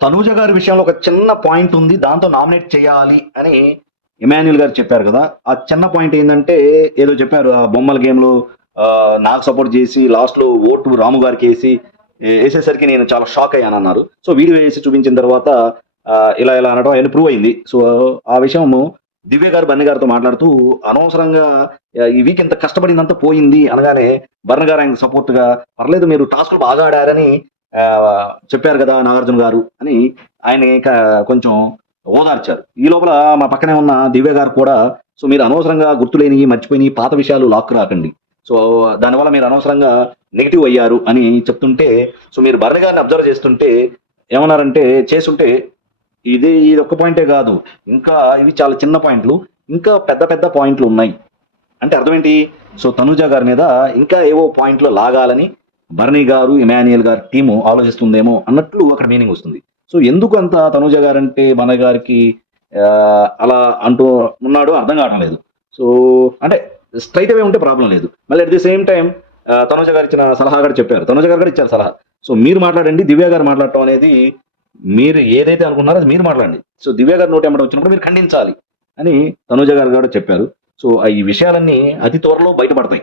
తనూజ గారి విషయంలో ఒక చిన్న పాయింట్ ఉంది. దాంతో నామినేట్ చేయాలి అని ఇమాన్యుల్ గారు చెప్పారు కదా! ఆ చిన్న పాయింట్ ఏందంటే ఏదో చెప్పారు. ఆ బొమ్మల గేమ్‌లో నాకు సపోర్ట్ చేసి లాస్ట్‌లో ఓటు రాము గారికేసి ఏసేసరికి నేను చాలా షాక్ అయ్యానన్నారు. సో, వీడియో ఏసి చూపించిన తర్వాత ఇలా ఇలా అనడం అయన్నీ ప్రూవ్ అయింది. సో, ఆ విషయము దివ్య గారు బన్నీ గారితో మాట్లాడుతూ అనవసరంగా ఈ వీక్ ఇంత కష్టపడిందంతా పోయింది అనగానే బర్న్ గారు ఆయనకు సపోర్ట్‌గా పర్లేదు మీరు టాస్క్‌లు బాగా ఆడారని చెప్పారు గదా! నాగార్జున గారు అని ఆయన్ని కొంచెం ఓదార్చారు. ఈ లోపల మా పక్కనే ఉన్న దివ్య గారు కూడా సో, మీరు అనవసరంగా గుర్తులేనియి, మర్చిపోయినియి పాత విషయాలు లాక్కురాకండి. సో, దానివల్ల మీరు అనవసరంగా నెగెటివ్ అయ్యారు అని చెప్తుంటే, సో, మీరు బర్న్ గారిని అబ్జర్వ్ చేస్తుంటే ఏమన్నారంటే చేసుంటే ఇదొక్క పాయింటే గాదు. ఇంకా ఇవి చాలా చిన్న పాయింట్లు. ఇంకా పెద్ద పెద్ద పాయింట్లున్నాయి. అంటే అర్థమేంటి? సో, తనూజ గారి మీద ఇంకా ఏవో పాయింట్లు లాగాలని భరణి గారు, ఇమాన్యుయల్ గారి టీము ఆలోచిస్తుందేమో అన్నట్లు అక్కడ మీనింగ్ వస్తుంది. సో, ఎందుకు అంత తనూజ గారంటే మన గారికి అలా అంటూ ఉన్నాడో అర్థం కావటం లేదు. సో, అంటే స్ట్రెయిట్ అవే ఉంటే ప్రాబ్లమ్ లేదు. మళ్ళీ at the same time Tanuja గారు ఇచ్చిన సలహా కూడా చెప్పారు. తనూజ గారు కూడా ఇచ్చారు సలహా. సో, మీరు మాట్లాడండి. దివ్య గారు మాట్లాడటం అనేది మీరు ఏదైతే అనుకున్నారో అది మీరు మాట్లాడండి. సో, దివ్య గారి నోటెమ్మట వచ్చినప్పుడు మీరు ఖండించాలి అని తనూజ గారు కూడా చెప్పారు. సో, ఈ విషయాలన్నీ అతి త్వరలో బయటపడతాయి.